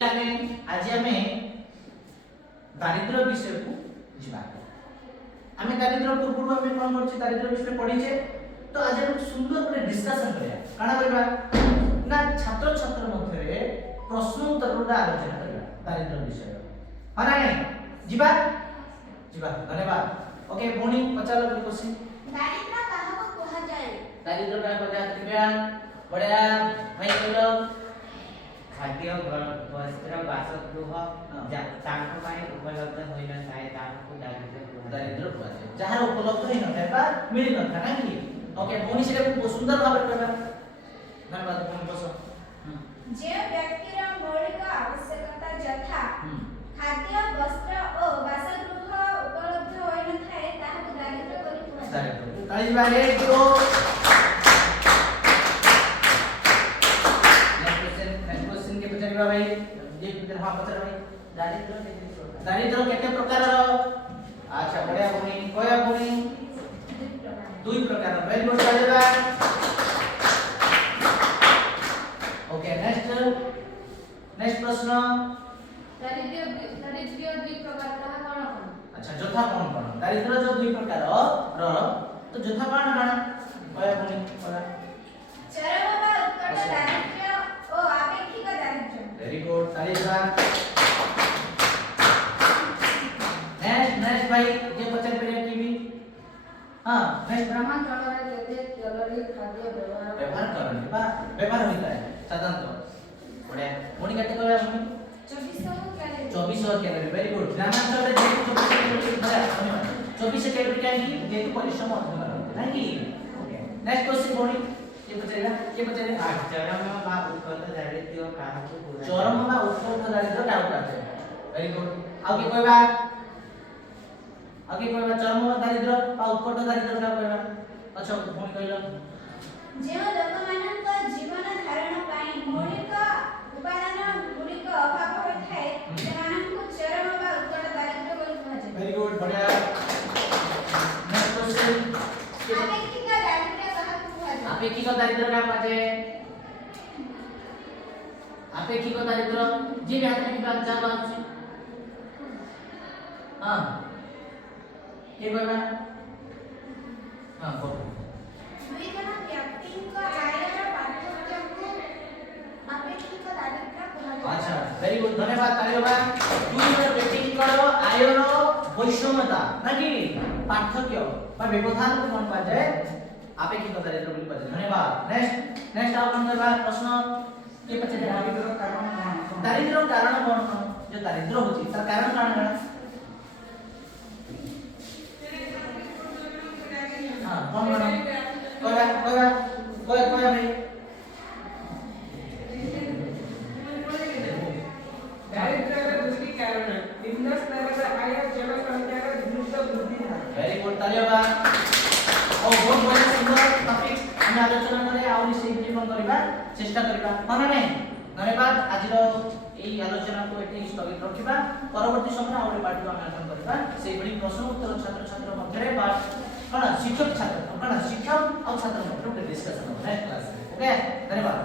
आज आम दारिद्र विषय को जीवा आम दारिद्र पूर्व आम कौन कर दारिद्र विषय पढ़ीचे तो आज हम सुंदर गोटे डिस्कशन करिया काना करबा ना छात्र छात्र मध्य प्रश्न उत्तर आलोचना करबा दारिद्र विषय हां ना नहीं जीवा जीवा धन्यवाद ओके बोनी पचालो कोई क्वेश्चन दारिद्र काहा को कहा जाए दारिद्र का कहा त्रिव्यान बढ़िया भाई बोलो खाद्य वस्त्र बासगृह तांको पाए उपलब्ध होई न थाए तांको दारिद्र कुहाଯାଏ ଯାହାର ଉପଲବ୍ଧ ହେଇ ନଥାଏ ବା ମିଳି ନଥାଏ ନା କି ଓକେ ପୁଣି ସେଟା ସୁନ୍ଦର ଭାବରେ କହିବା ଧନ୍ୟବାଦ ପୁଣି ବସ जे व्यक्तिर मौलिक आवश्यकता यथा खाद्य वस्त्र ओ बासगृह उपलब्ध होई न थाए ताहाको दारिद्र कहि कुहाଯାଏ दारिद्र ताली बारे जो नेक्स्ट क्वेश्चन के पचारिबा भाई ये फिर हां पचार भाई दारिद्र केते प्रकार अच्छा बढ़िया पुणी कोया पुणी दुई प्रकार वेरी गुड चलेगा ओके नेक्स्ट प्रश्न दारिद्र दुई प्रकार कहा कोन अच्छा जोथा कोन दारिद्र जो दुई प्रकार रो तो जोथा कोन कोया पुणी कोया चरम वा उत्कट दारिद्र ओ आपेक्षिक दारिद्र वेरी गुड तालिका नेक्स्ट भाई ये पचार पे टीवी हां नेक्स्ट ग्रामांचଳରେ ଯେତେ କ୍ୟାଲୋରି ଖାଦ୍ୟ व्यवहार करने बा व्यवहार होता है साधारणतः बढ़िया पुणी केते कहबा पुणी 2400 कैलोरी वेरी गुड ग्रामांचल रे जे 2400 कैलोरी बढ़िया धन्यवाद 2400 कैलोरी काहे जे परिश्रम अधिक करते ना कि ओके नेक्स्ट क्वेश्चन पुणी ये बचेगा चरम वा उत्कट दारिद्र्य काहाको कहा चरम वा उत्कट दारिद्र्य काहाको कहा वेरी गुड आगे कहबा चरम वा दारिद्र्य वा उत्कट दारिद्र्य का कहबा अच्छा पुणी कहलो ଯେଉଁ ଲୋକମାନଙ୍କ ଜୀବନ ଧାରଣ ପାଇଁ ମୌଳିକ ଉପାଦାନ ଗୁଡ଼ିକ ଅଭାବ ହୋଇଥାଏ ସେମାନଙ୍କୁ ଚରମ ବା ଉତ୍କଟ ଦାରିଦ୍ର୍ୟ ବୋଲି କୁହାଯାଏ वेरी गुड बढ़िया नेक्स्ट क्वेश्चन ଆପେକ୍ଷିକ ଦାରିଦ୍ର୍ୟ କାହାକୁ କୁହାଯାଏ आपेक्षिक दारिद्र्य का पाजे आपेक्षिक दारिद्र्य जी भी हाथ में बात जा बात से हां के कहबा हां बोल ଦୁଇ ଜଣ ବ୍ୟକ୍ତିଙ୍କ ଆୟର ପାର୍ଥକ୍ୟକୁ ଆପେକ୍ଷିକ ଦାରିଦ୍ର୍ୟ କୁହାଯାଏ अच्छा वेरी गुड धन्यवाद तालिबा दुई जण व्यक्तिଙ୍କର आयर वैषम्यता ना कि पार्थक्य बा व्यवधान को कौन कहा जाए आपेक्षिक दारिद्र्य बोली कहा जाए धन्यवाद नेक्स्ट आप कौन करबा प्रश्न के पछे दारिद्र्य कारण कौन जो दारिद्र्य होची तार कारण काण हां कौन कोया भाई दारिद्र्यର ଦୁଇଟି କାରଣ ନିମ୍ନ ସ୍ତରର ଆୟ ଜନସଂଖ୍ୟାର ଦ୍ରୁତ ବୃଦ୍ଧି वेरी गुड तालिबा ओ बहुत बड़ा सुंदर टॉपिक हम आलोचना करे आउरी सेही कोन करबा चेष्टा करबा माने नै धन्यवाद आज रो एई आलोचना को एठी स्थगित रखिबा परवर्ती समय आउरी पार्ट को हम आलोचना करबा सेही बडी प्रश्न उत्तर छात्र छात्र मध्ये बा कणा शिक्षक छात्र कणा शिक्षक और छात्र मध्ये डिस्कशन हो नेक्स्ट क्लास ओके धन्यवाद।